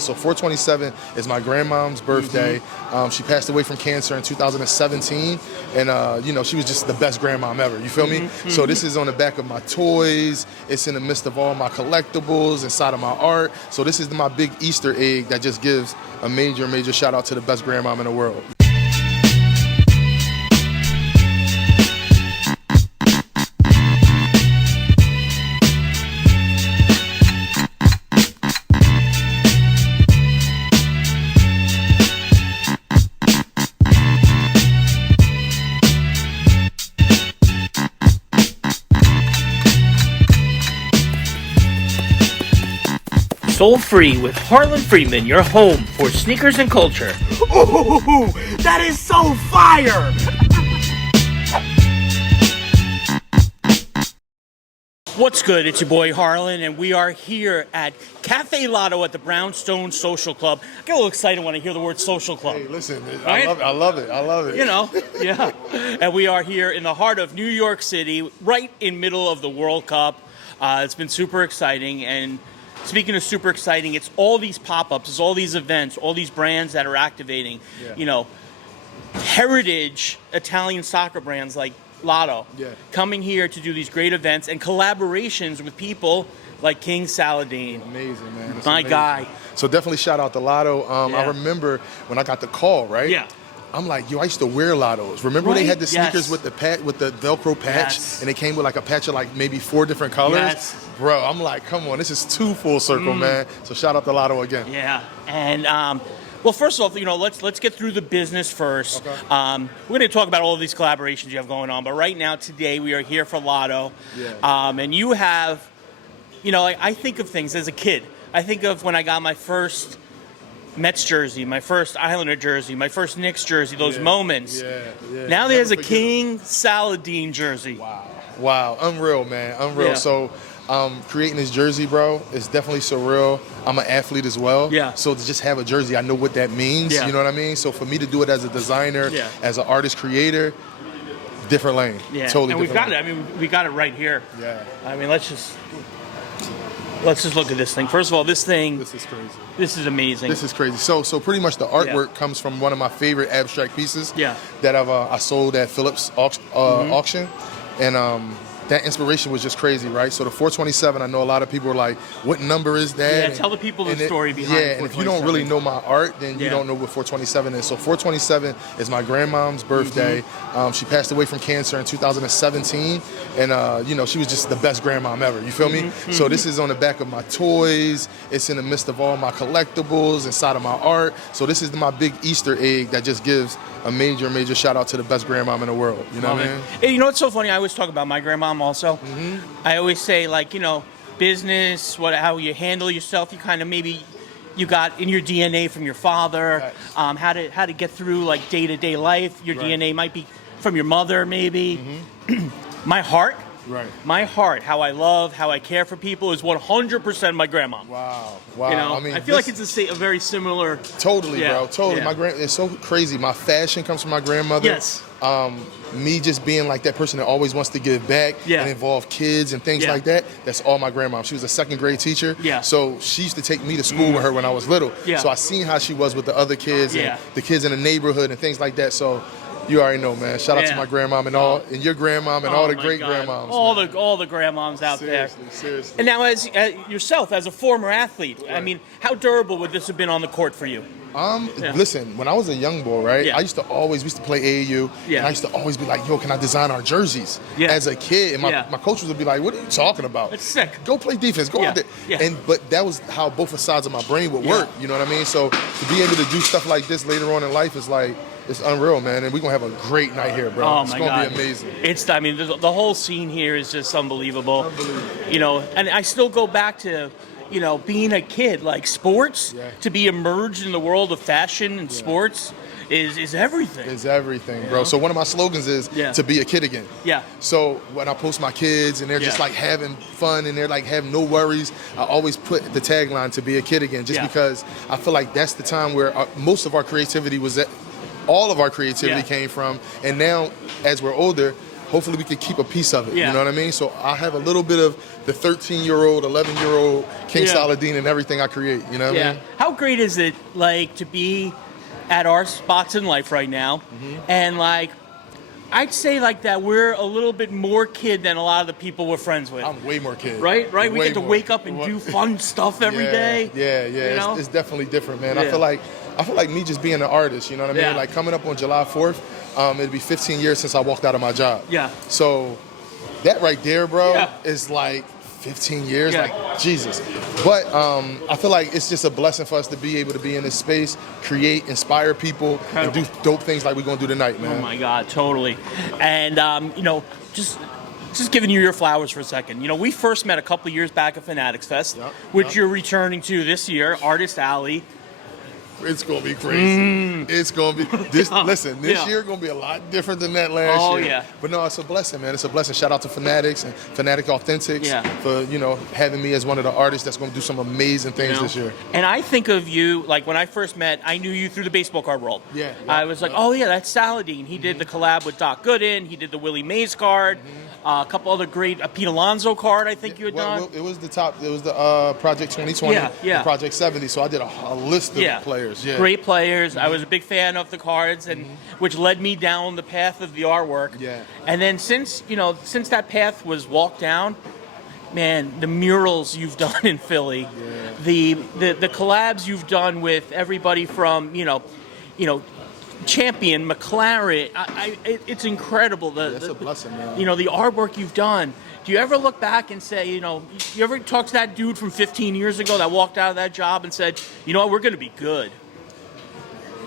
So 427 is my grandmom's birthday. She passed away from cancer in 2017, and she was just the best grandmom ever. You feel me? So this is on the back of my toys. It's in the midst of all my collectibles, inside of my art. So this is my big Easter egg that just gives a major shout out to the best grandmom in the world. Soul Free with Harlan Freeman, your home for sneakers and culture. Ooh, that is so fire! What's good? It's your boy Harlan, and we are here at Cafe Lotto at the Brownstone Social Club. I get a little excited when I hear the word social club. Hey, listen, right? I love it. You know, yeah. And we are here in the heart of New York City, right in middle of the World Cup. It's been super exciting, and speaking of super exciting, it's all these pop-ups, it's all these events, all these brands that are activating, heritage Italian soccer brands like Lotto, coming here to do these great events and collaborations with people like King Saladeen. Amazing, man. That's my amazing. guy. So definitely shout out to Lotto. I remember when I got the call, right? Yeah. I'm like, I used to wear Lottos. Remember they had the sneakers with the Velcro patch, and they came with like a patch of like maybe 4 different colors? Yes. Bro, I'm like, come on, this is too full circle, man. So shout out to Lotto again. Yeah, and well, first of all, let's get through the business first. Okay. We're going to talk about all of these collaborations you have going on, but right now, today, we are here for Lotto. Yeah. And you have, I think of things as a kid. I think of when I got my first Mets jersey, my first Islander jersey, my first Knicks jersey, those moments. Yeah. Now there's a King Saladeen jersey. Wow. Unreal, man. Unreal. Yeah. So creating this jersey, bro, is definitely surreal. I'm an athlete as well. Yeah. So to just have a jersey, I know what that means. Yeah. You know what I mean? So for me to do it as a designer, as an artist creator, different lane. Yeah. Totally and we've different got lane. it. I mean, we got it right here. Yeah. I mean, let's just look at this thing. First of all, this thing. This is crazy. This is amazing. This is crazy. So pretty much the artwork comes from one of my favorite abstract pieces. Yeah. That I sold at Phillips auction, and that inspiration was just crazy, right? So the 427, I know a lot of people are like, what number is that? Yeah, tell the people the story behind Yeah, and if you don't really know my art, then you don't know what 427 is. So 427 is my grandmom's birthday. She passed away from cancer in 2017, and she was just the best grandmom ever. You feel me? So this is on the back of my toys. It's in the midst of all my collectibles, inside of my art. So this is my big Easter egg that just gives a major shout out to the best grandmom in the world. You know what I mean? Hey, you know what's so funny? I always talk about my grandmom also. I always say, like, business, how you handle yourself, you kind of maybe you got in your DNA from your father, how to get through like day-to-day life. Your DNA might be from your mother, maybe. My heart. Right. My heart, how I love, how I care for people is 100% my grandma. Wow. I mean, I feel like it's a very similar. Totally, bro. Totally. Yeah. It's so crazy. My fashion comes from my grandmother. Yes. Me just being like that person that always wants to give back and involve kids and things like that. That's all my grandma. She was a second grade teacher. Yeah. So she used to take me to school with her when I was little. Yeah. So I seen how she was with the other kids and the kids in the neighborhood and things like that. So you already know, man. Shout out to my grandmom and your grandmom and all the great grandmoms. All the grandmoms out there. Seriously. And now, as yourself, as a former athlete, I mean, how durable would this have been on the court for you? Listen, when I was a young boy, right, we used to play AAU, and I used to always be like, yo, can I design our jerseys? As a kid, and my coaches would be like, what are you talking about? It's sick. Go play defense, go out there. But that was how both sides of my brain would work, you know what I mean? So to be able to do stuff like this later on in life is like, it's unreal, man, and we're going to have a great night here, bro. Oh, it's my going God. to be amazing. The whole scene here is just unbelievable. And I still go back to, being a kid, like sports, to be immersed in the world of fashion and sports is everything. It's everything, bro. So one of my slogans is to be a kid again. Yeah. So when I post my kids and they're just like having fun and they're like having no worries, I always put the tagline to be a kid again, just because I feel like that's the time where most of our creativity was at. All of our creativity came from, and now as we're older, hopefully we could keep a piece of it. Yeah. You know what I mean? So I have a little bit of the 13-year-old, 11-year-old King Saladeen in everything I create. You know what I mean? How great is it, like, to be at our spots in life right now, and like, I'd say like that we're a little bit more kid than a lot of the people we're friends with. I'm way more kid. Right? We Way get to more. wake up and do fun stuff every day. Yeah. You know? It's definitely different, man. Yeah. I feel like me just being an artist, you know what I mean? Yeah. Like coming up on July 4th, it'll be 15 years since I walked out of my job. Yeah. So that right there, bro, Yeah. is like 15 years, Yeah. like Jesus. But I feel like it's just a blessing for us to be able to be in this space, create, inspire people, and do dope things like we're gonna do tonight, man. Oh my God, totally. And you know, just giving you your flowers for a second. You know, we first met a couple years back at Fanatics Fest, which you're returning to this year, Artist Alley. It's gonna be crazy. It's gonna be this. Listen, this year gonna be a lot different than that last year. Yeah. But no, it's a blessing, man. It's a blessing. Shout out to Fanatics and Fanatic Authentics for having me as one of the artists that's gonna do some amazing things this year. And I think of you like when I first met. I knew you through the baseball card world. Yeah. I was like, oh yeah, that's Saladeen. He did the collab with Doc Gooden. He did the Willie Mays card. A couple other great Pete Alonso card. I think you had done. Well, it was the top. It was the Project 2020. And Project 70. So I did a list of players. Yeah. Great players. I was a big fan of the cards, and which led me down the path of the artwork. Yeah. And then since that path was walked down, man, the murals you've done in Philly, the collabs you've done with everybody from Champion, McLaren, it's incredible. That's a blessing, man. The artwork you've done. Do you ever look back and say, you ever talk to that dude from 15 years ago that walked out of that job and said, you know what, we're going to be good?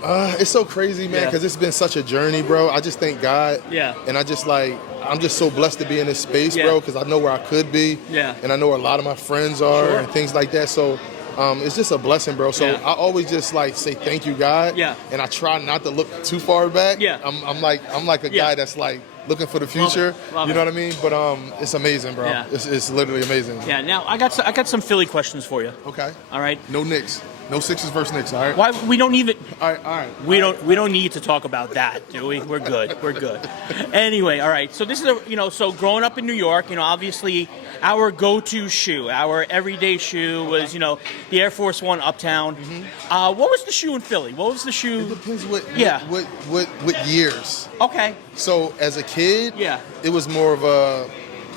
It's so crazy, man, because it's been such a journey, bro. I just thank God. Yeah. And I'm just so blessed to be in this space, bro, because I know where I could be. Yeah. And I know where a lot of my friends are and things like that. So it's just a blessing, bro. So I always just say thank you, God. Yeah. And I try not to look too far back. Yeah. I'm like a guy that's like looking for the future. Love you know it. what I mean? But it's amazing, bro. Yeah. It's literally amazing. Yeah. Now I got some Philly questions for you. Okay. All right. No Knicks. No Sixers versus Knicks, all right? Why we don't even? All right. We don't need to talk about that, do we? We're good. Anyway, all right. So this is so growing up in New York, obviously our go-to shoe, our everyday shoe was the Air Force One Uptown. What was the shoe in Philly? What was the shoe? It depends what years. Okay. So as a kid, Yeah. it was more of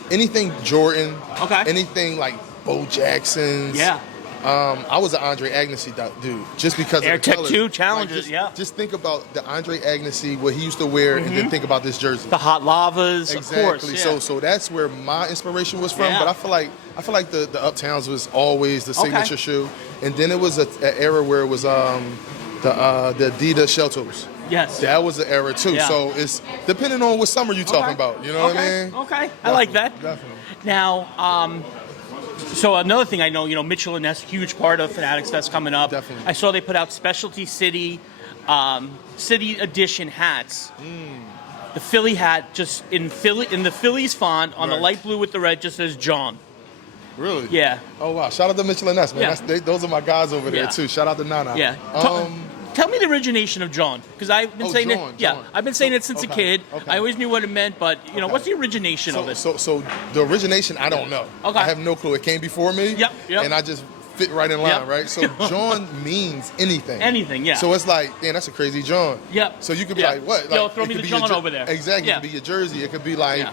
anything Jordan. Okay. Anything like Bo Jackson's. Yeah. I was an Andre Agassi dude, just because Air of the Tech colors. 2 challenges, Just think about the Andre Agassi, what he used to wear, and then think about this jersey. The Hot Lavas, Exactly. of course. Yeah. So that's where my inspiration was from. Yeah. But I feel like the Uptowns was always the signature shoe, and then it was an era where it was the Adidas shell toes. Yes. That was the era too. Yeah. So it's depending on what summer you're talking about. You know what I mean? Okay. I like that. Definitely. Now, so another thing I know, Mitchell and Ness, huge part of Fanatics Fest coming up. Definitely. I saw they put out Specialty City, City Edition hats. The Philly hat, just in the Phillies font on the light blue with the red, just says John. Really? Yeah. Oh wow! Shout out to Mitchell and Ness, man. Yeah. Those are my guys over there Yeah. too. Shout out to Nana. Yeah. Tell me the origination of John, because I've been saying John, it. Yeah, John. I've been saying it since a kid. Okay. I always knew what it meant, but what's the origination of it? So the origination, I don't know. Okay. I have no clue. It came before me. Yep. And I just fit right in line, Yep. right? So John means anything. Anything, yeah. So it's like, damn, that's a crazy John. Yep. So you could be Yeah. like, what? Yo, Like, throw it me could the be your John over there. Exactly. Yeah. It could be your jersey. It could be like Yeah.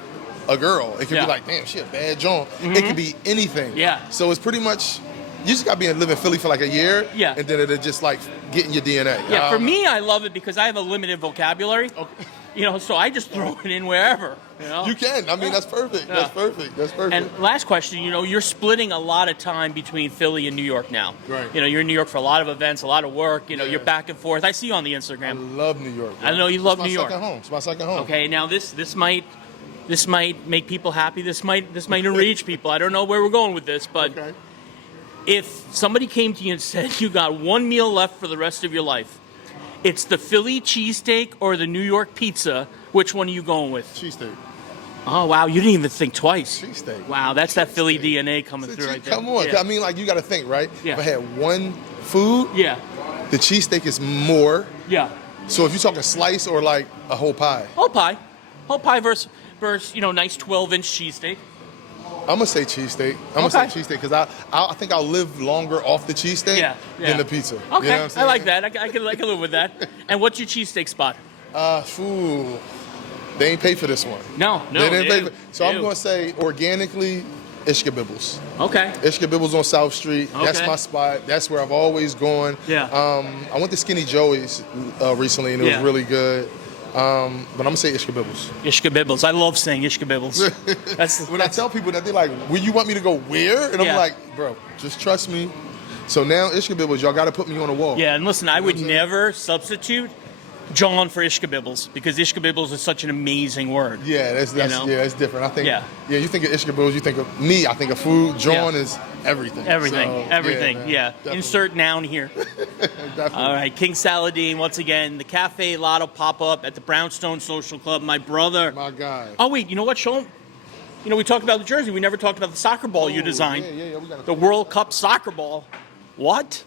a girl. It could Yeah. be like, damn, she a bad John. It could be anything. Yeah. So it's pretty much, you just got to live in Philly for like a year. Yeah. And then it'll just like get in your DNA. Yeah, for me, I love it because I have a limited vocabulary. Okay. So I just throw it in wherever. You can. I mean, that's perfect. Yeah. That's perfect. That's perfect. And last question, you're splitting a lot of time between Philly and New York now. Right. You're in New York for a lot of events, a lot of work. Yeah. You're back and forth. I see you on the I Instagram. love New York. I know you love It's New my York. second home. It's my second home. Okay, now this might make people happy. This might enrage people. I don't know where we're going with this, but Okay. if somebody came to you and said you got one meal left for the rest of your life, it's the Philly cheesesteak or the New York pizza, which one are you going with? Cheesesteak. Oh, wow, you didn't even think twice. Cheesesteak. Wow, that's that Philly DNA coming through right there. Come on. Yeah. I mean, like, you got to think, right? Yeah. If I had one food, Yeah, the cheesesteak is more. yeah. So if you're talking slice or like a whole pie. Whole pie versus, nice 12-inch cheesesteak? I'm gonna say cheesesteak. I'm gonna say cheesesteak because I think I'll live longer off the cheesesteak than the pizza. Okay, you know what I'm saying? I like that. I can live with that. And what's your cheesesteak spot? They ain't paid for this one. No, They didn't pay for. So I'm gonna say organically, Ishka Bibbles. Okay. Ishka Bibbles on South Street. Okay. That's my spot. That's where I've always gone. Yeah. I went to Skinny Joey's recently and it was really good. But I'm gonna say Ishka Bibbles. Ishka Bibbles. I love saying Ishka Bibbles. When I tell people that, they're like, "Will you want me to go where?" And I'm like, "Bro, just trust me." So now Ishka Bibbles, y'all got to put me on the wall. Yeah, and listen, I would never substitute John for Ishka Bibbles because Ishka Bibbles is such an amazing word. Yeah, that's different. I think. Yeah. You think of Ishka Bibbles, you think of me. I think of food. John is everything. Everything. So, Everything. Yeah. Insert noun here. All right, King Saladeen once again. The Cafe Lotto pop-up at the Brownstone Social Club. My brother. My guy. Oh wait, you know what? Show him. We talked about the jersey. We never talked about the soccer ball you designed. Yeah. We got the World Cup soccer ball. What?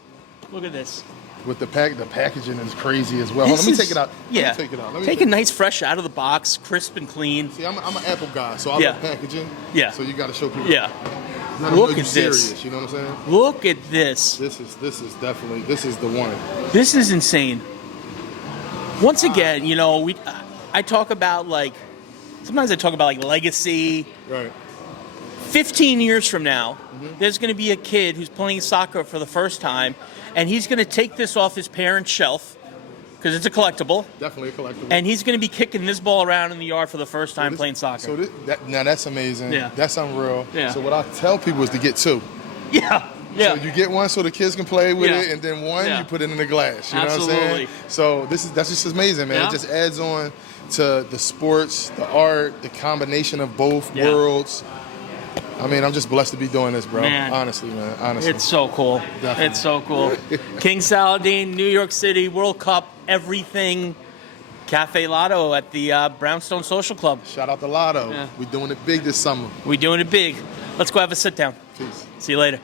Look at this. With the packaging is crazy as well. Let me take it out. Yeah. Take it out. Take it nice, fresh out of the box, crisp and clean. See, I'm an Apple guy, so I love packaging. Yeah. So you got to show people. Yeah. Look at this. You know what I'm saying? Look at this. This is definitely the one. This is insane. Once again, I talk about sometimes I talk about legacy. Right. 15 years from now, there's going to be a kid who's playing soccer for the first time, and he's going to take this off his parents' shelf because it's a collectible. Definitely a collectible. And he's going to be kicking this ball around in the yard for the first time playing soccer. So now that's amazing. Yeah. That's unreal. Yeah. So what I tell people is to get two. Yeah. So you get one so the kids can play with it, and then one you put it in the glass. You know what I'm saying? So that's just amazing, man. Yeah. It just adds on to the sports, the art, the combination of both worlds. I mean, I'm just blessed to be doing this, bro. Man. Honestly, man. Honestly. It's so cool. Definitely. It's so cool. King Saladeen, New York City, World Cup, everything. Cafe Lotto at the Brownstone Social Club. Shout out to Lotto. Yeah. We're doing it big this summer. We're doing it big. Let's go have a sit down. Peace. See you later.